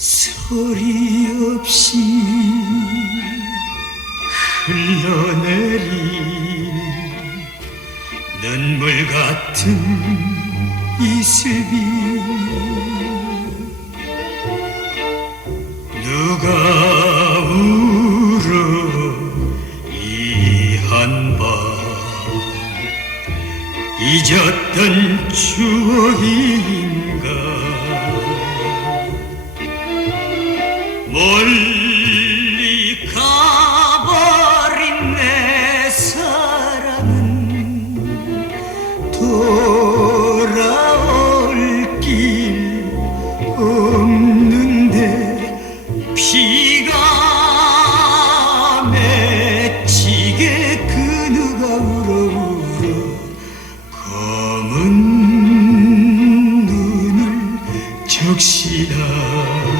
소리 없이 흘러내린 눈물 같은 이슬이. 누가 울어 이 한밤 잊었던 추억이 멀리 가버린 내 사랑은 돌아올 길 없는데 피가 맺히게 그 누가 울어 울어 검은 눈을 적시나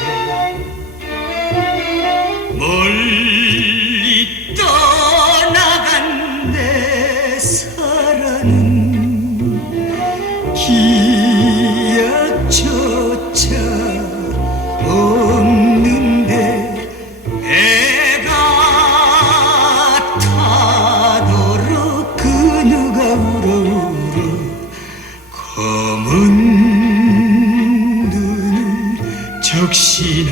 멀리 떠나간 내 사랑은 기억조차 없는데 배가 타도록 그 누가 울어 울어 검은 눈을 적시나